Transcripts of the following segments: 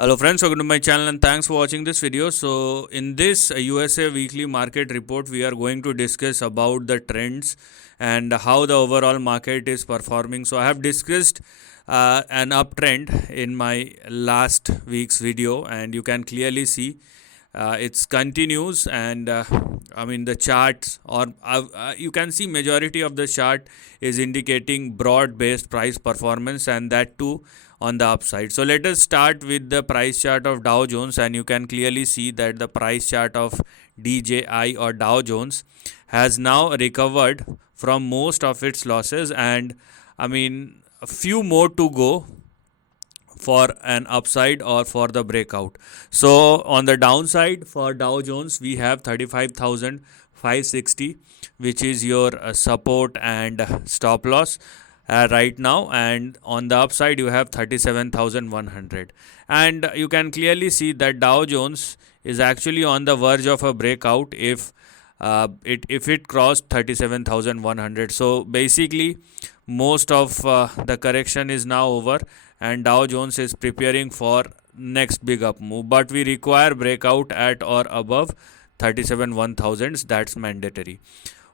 Hello friends, welcome to my channel and thanks for watching this video. So in this USA weekly market report, we are going to discuss about the trends and how the overall market is performing. So I have discussed an uptrend in my last week's video, and you can clearly see it's continues, and the charts, or you can see majority of the chart is indicating broad based price performance, and that too on the upside. So let us start with the price chart of Dow Jones, and you can clearly see that the price chart of DJI or Dow Jones has now recovered from most of its losses, and a few more to go for an upside or for the breakout. So on the downside for Dow Jones, we have 35,560, which is your support and stop loss right now, and on the upside you have 37,100. And you can clearly see that Dow Jones is actually on the verge of a breakout if it crossed 37,100. So basically most of the correction is now over, and Dow Jones is preparing for next big up move, but we require breakout at or above 37,100. That's mandatory.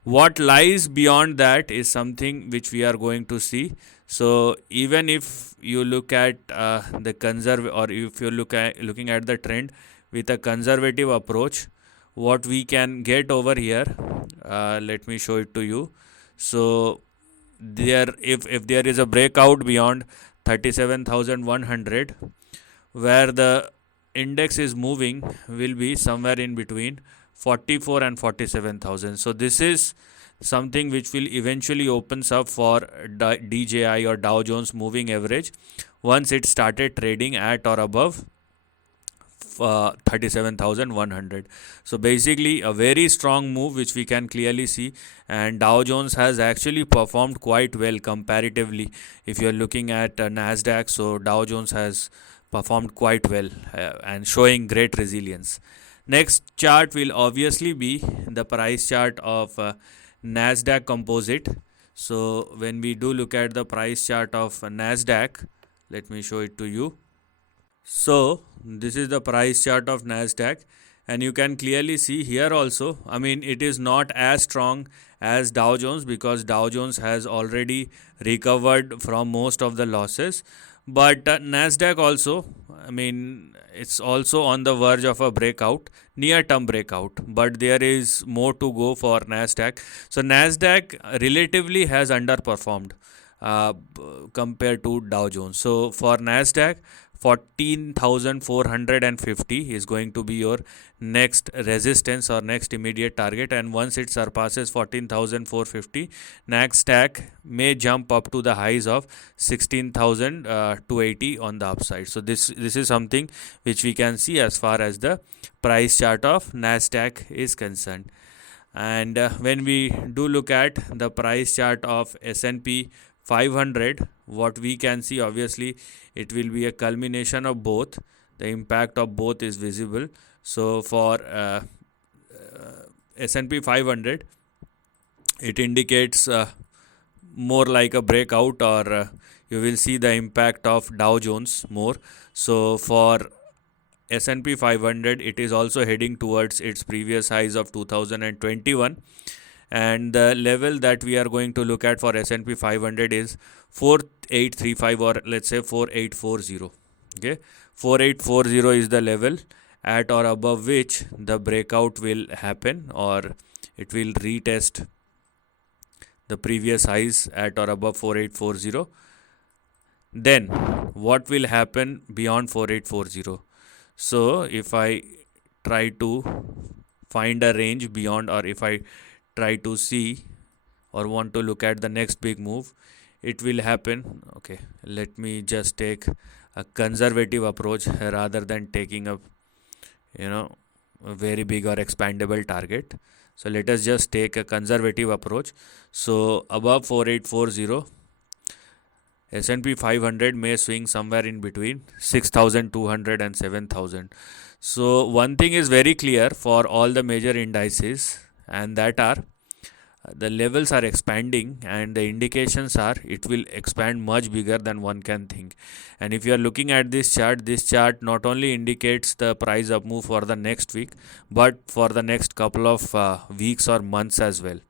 What lies beyond that is something which we are going to see. So even if you look at the or if you looking at the trend with a conservative approach, what we can get over here, let me show it to you. So if there is a breakout beyond 37,100, where the index is moving will be somewhere in between 44 and 47,000. So this is something which will eventually opens up for DJI or Dow Jones moving average once it started trading at or above 37,100. So basically a very strong move which we can clearly see, and Dow Jones has actually performed quite well comparatively. If you're looking at Nasdaq, so Dow Jones has performed quite well and showing great resilience. Next chart will obviously be the price chart of Nasdaq Composite. So when we do look at the price chart of Nasdaq, let me show it to you. So this is the price chart of Nasdaq, and you can clearly see here also, it is not as strong as Dow Jones because Dow Jones has already recovered from most of the losses, but Nasdaq also, it's also on the verge of a breakout, near term breakout, but there is more to go for Nasdaq. So Nasdaq relatively has underperformed compared to Dow Jones. So for Nasdaq, 14,450 is going to be your next resistance or next immediate target, and once it surpasses 14,450, Nasdaq may jump up to the highs of 16,280 on the upside. So this is something which we can see as far as the price chart of Nasdaq is concerned. And when we do look at the price chart of S&P 500, what we can see, obviously it will be a culmination of both. The impact of both is visible. So for S&P 500, it indicates more like a breakout, or you will see the impact of Dow Jones more. So for S&P 500, it is also heading towards its previous highs of 2021, and the level that we are going to look at for S&P 500 is 4835, or let's say 4840. Okay, 4840 is the level at or above which the breakout will happen, or it will retest the previous highs at or above 4840. Then what will happen beyond 4840? So if I try to find a range beyond, or if I try to see or want to look at the next big move, it will happen. Okay, let me just take a conservative approach rather than taking a very big or expandable target. So let us just take a conservative approach. So above 4840, S&P 500 may swing somewhere in between 6,200 and 7,000. So one thing is very clear for all the major indices, and that are the levels are expanding, and the indications are it will expand much bigger than one can think. And if you are looking at this chart not only indicates the price up move for the next week, but for the next couple of weeks or months as well,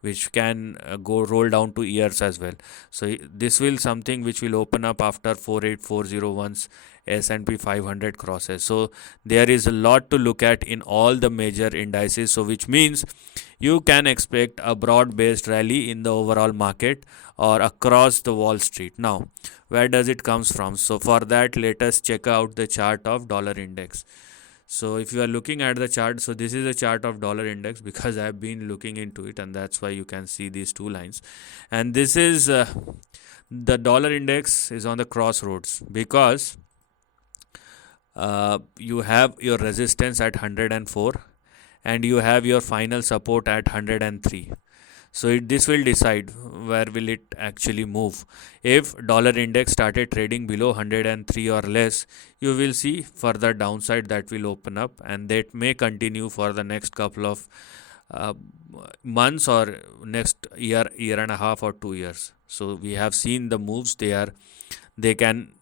which can go roll down to years as well. So this will something which will open up after 48401's S&P 500 crosses. So there is a lot to look at in all the major indices, so which means you can expect a broad based rally in the overall market or across the Wall Street. Now, where does it comes from? So for that, let us check out the chart of dollar index. So if you are looking at the chart, so this is a chart of dollar index because I have been looking into it, and that's why you can see these two lines. And this is the dollar index is on the crossroads because you have your resistance at 104 and you have your final support at 103. So this will decide where will it actually move. If dollar index started trading below 103 or less, you will see further downside that will open up, and that may continue for the next couple of uh, months or next year and a half or 2 years. So we have seen the moves. They can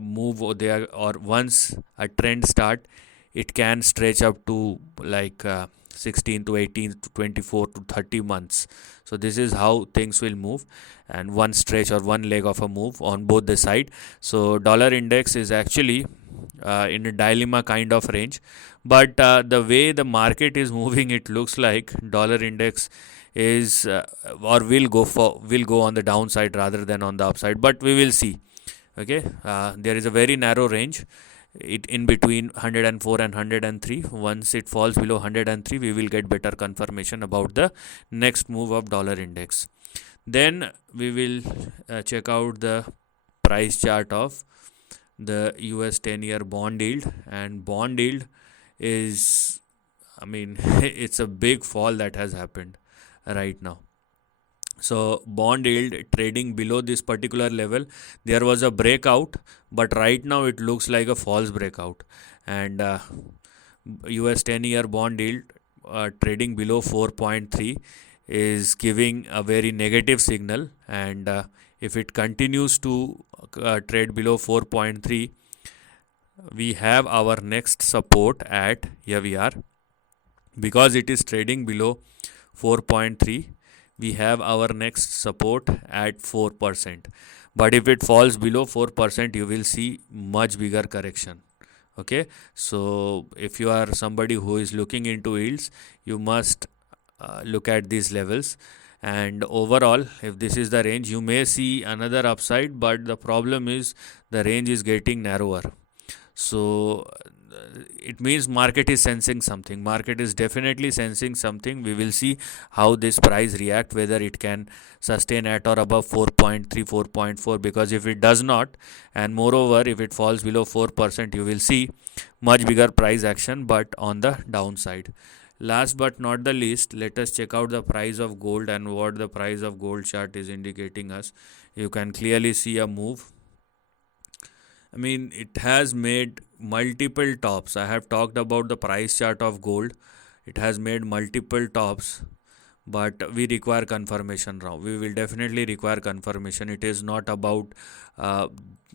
move, or once a trend start, it can stretch up to like 16 to 18 to 24 to 30 months. So this is how things will move, and one stretch or one leg of a move on both the side. So dollar index is actually in a dilemma kind of range, but the way the market is moving, it looks like dollar index is or will go on the downside rather than on the upside, but we will see. Okay, there is a very narrow range, it in between 104 and 103. Once it falls below 103, we will get better confirmation about the next move of dollar index. Then we will check out the price chart of the US 10-year bond yield, and bond yield is, I mean, it's a big fall that has happened right now. So bond yield trading below this particular level, there was a breakout, but right now it looks like a false breakout. And US 10-year bond yield trading below 4.3 is giving a very negative signal, and if it continues to trade below 4.3, we have our next support at, here we are, because it is trading below 4.3, we have our next support at 4%. But if it falls below 4%, you will see much bigger correction. Okay, so if you are somebody who is looking into yields, you must look at these levels. And overall, if this is the range, you may see another upside, but the problem is the range is getting narrower. So it means market is sensing something. Market is definitely sensing something. We will see how this price react, whether it can sustain at or above 4.3, 4.4, because if it does not, and moreover if it falls below 4%, you will see much bigger price action, but on the downside. Last but not the least, let us check out the price of gold and what the price of gold chart is indicating us. You can clearly see a move. I mean, it has made multiple tops. I have talked about the price chart of gold. It has made multiple tops, but we require confirmation now. We will definitely require confirmation. It is not about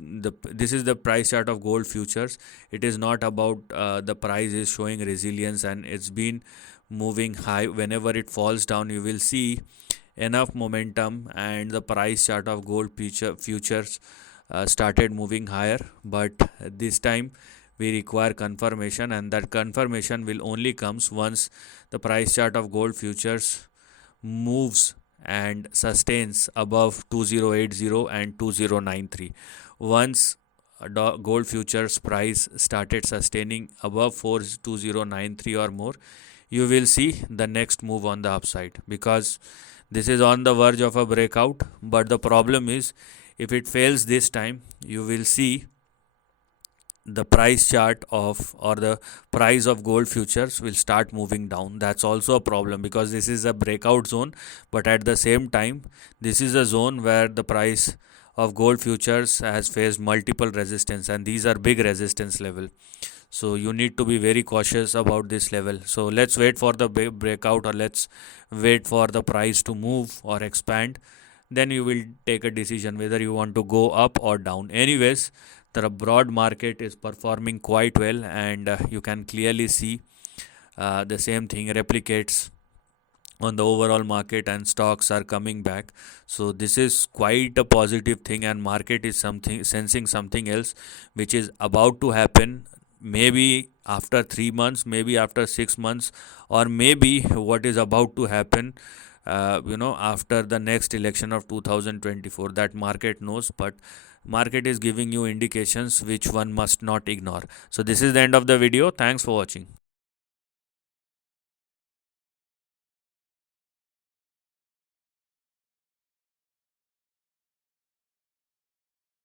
this is the price chart of gold futures. It is not about the price is showing resilience and it's been moving high. Whenever it falls down, you will see enough momentum, and the price chart of gold futures started moving higher. But this time we require confirmation, and that confirmation will only comes once the price chart of gold futures moves and sustains above 2080 and 2093. Once gold futures price started sustaining above 2093 or more, you will see the next move on the upside, because this is on the verge of a breakout. But the problem is, if it fails this time, you will see the price chart of, or the price of gold futures will start moving down. That's also a problem, because this is a breakout zone, but at the same time this is a zone where the price of gold futures has faced multiple resistance, and these are big resistance level. So you need to be very cautious about this level. So let's wait for the breakout, or let's wait for the price to move or expand. Then you will take a decision whether you want to go up or down. Anyways, the broad market is performing quite well, and you can clearly see the same thing replicates on the overall market, and stocks are coming back. So this is quite a positive thing, and market is something sensing something else which is about to happen, maybe after 3 months, maybe after 6 months, or maybe what is about to happen after the next election of 2024. That market knows, but market is giving you indications which one must not ignore. So this is the end of the video. Thanks for watching.